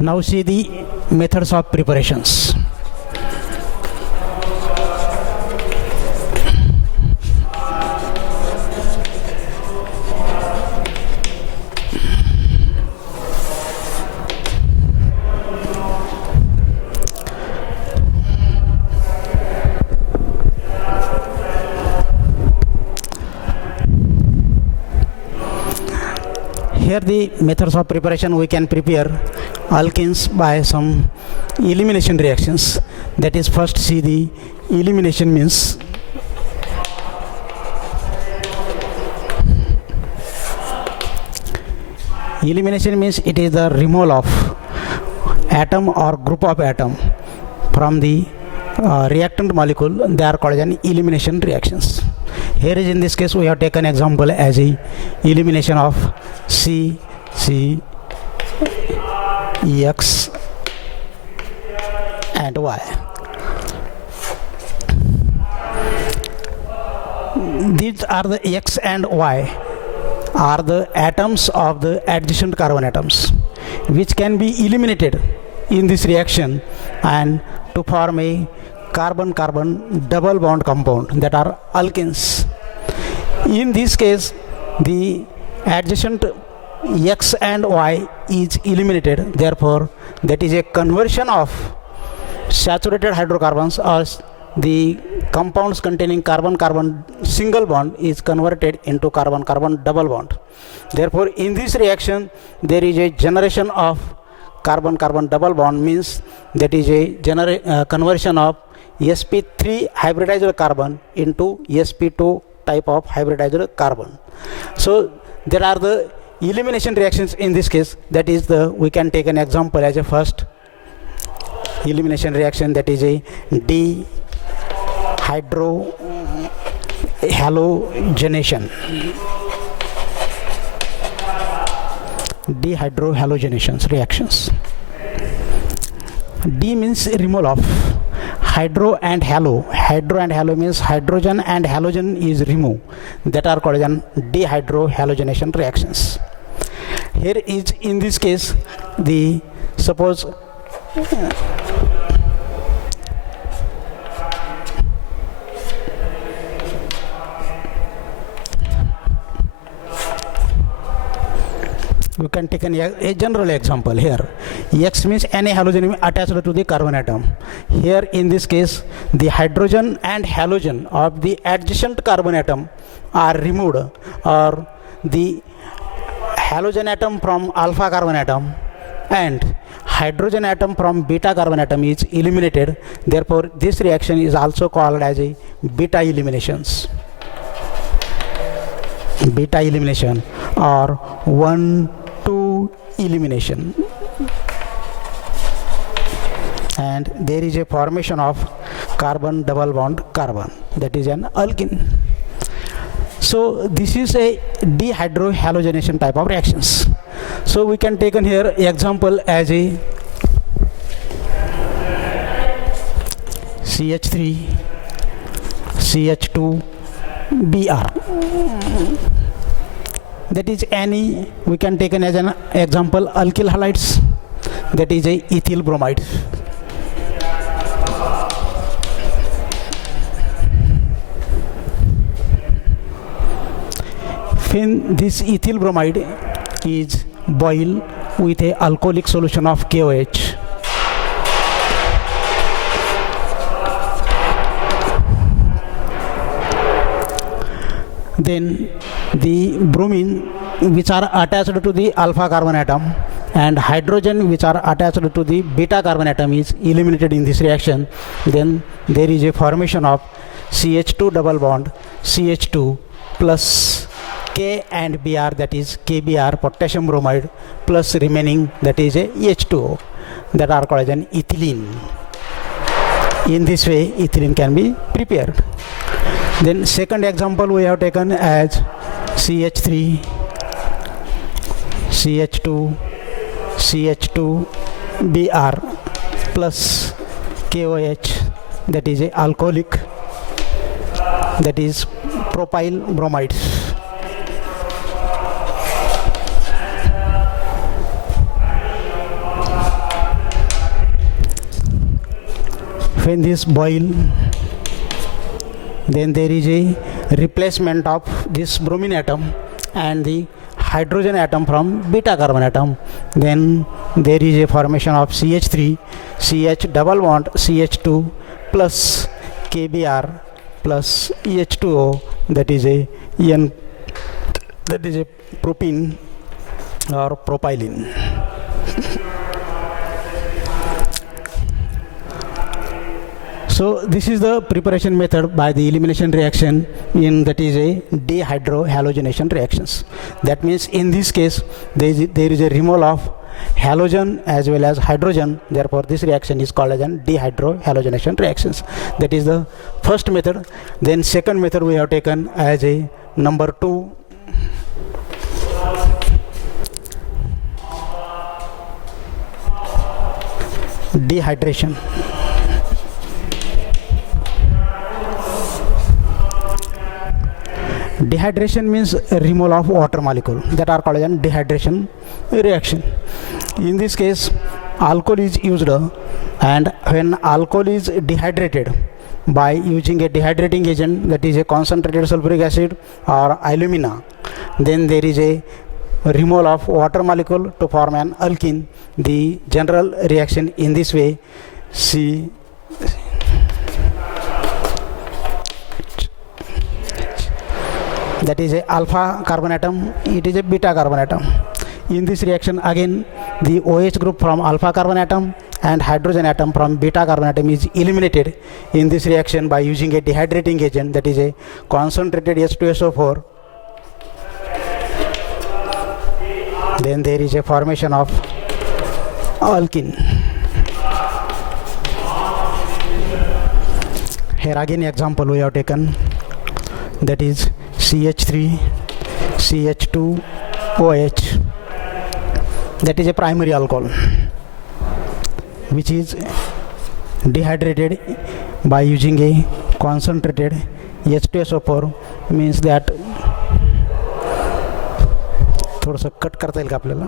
Now see the methods of preparations. Here the methods of preparation, we can prepare alkenes by some elimination reactions. That is, first see the elimination means. Elimination means it is the removal of atom or group of atom from the reactant molecule. They are called as elimination reactions. Here is, in this case, we have taken example as a elimination of C, X and Y. These are the X and Y are the atoms of the adjacent carbon atoms, which can be eliminated in this reaction and to form a carbon-carbon double bond compound, that are alkenes. In this case, the adjacent X and Y is eliminated. Therefore, that is a conversion of saturated hydrocarbons, or the compounds containing carbon-carbon single bond is converted into carbon-carbon double bond. Therefore, in this reaction, there is a generation of carbon-carbon double bond, means that is a conversion of sp3 hybridized carbon into sp2 type of hybridized carbon. So there are the elimination reactions in this case. That is, we can take an example as a first elimination reaction, that is a dehydrohalogenation. Dehydrohalogenation reactions. D means removal of hydro and halo. Hydro and halo means hydrogen and halogen is removed. That are called as dehydrohalogenation reactions. Here is, in this case, the suppose we can take a general example here. X means any halogen attached to the carbon atom. Here, in this case, the hydrogen and halogen of the adjacent carbon atom are removed, or the halogen atom from alpha carbon atom and hydrogen atom from beta carbon atom is eliminated. Therefore, this reaction is also called as a beta eliminations. Beta elimination or 1,2 elimination. And there is a formation of carbon double bond carbon, that is an alkene. So this is a dehydrohalogenation type of reactions. So we can take here example as a CH3 CH2 Br. That is any, we can take as an example alkyl halides, that is a ethyl bromide. When this ethyl bromide is boiled with a alcoholic solution of KOH, then the bromine which are attached to the alpha carbon atom and hydrogen which are attached to the beta carbon atom is eliminated in this reaction. Then there is a formation of CH2 double bond CH2 plus K and Br, that is KBr, potassium bromide, plus remaining, that is a H2O, that are called as an ethylene. In this way, ethylene can be prepared. Then second example we have taken as CH3 CH2 CH2 Br plus KOH, that is a alcoholic, that is propyl bromide. when this boil, then there is a replacement of this bromine atom and the hydrogen atom from beta carbon atom. Then there is a formation of CH3, CH double bond CH2 plus KBr plus EH2O, that is a N, that is a propene or propylene. So this is the preparation method by the elimination reaction in, that is a dehydrohalogenation reactions. That means in this case there is a removal of halogen as well as hydrogen, therefore this reaction is called as an dehydrohalogenation reactions. That is the first method. Then second method we have taken as a number 2, dehydration. Dehydration means removal of water molecule, that are called as dehydration reaction. In this case alcohol is used, and when alcohol is dehydrated by using a dehydrating agent, that is a concentrated sulfuric acid or alumina, then there is a removal of water molecule to form an alkene. The general reaction in this way, that is a alpha carbon atom, it is a beta carbon atom. In this reaction again the OH group from alpha carbon atom and hydrogen atom from beta carbon atom is eliminated in this reaction by using a dehydrating agent, that is a concentrated H2SO4. Then there is a formation of alkene. Here again example we have taken, that is CH3 CH2 OH, that is a primary alcohol which is dehydrated by using a concentrated H2SO4. means that थोडंसं cut करता येईल का आपल्याला.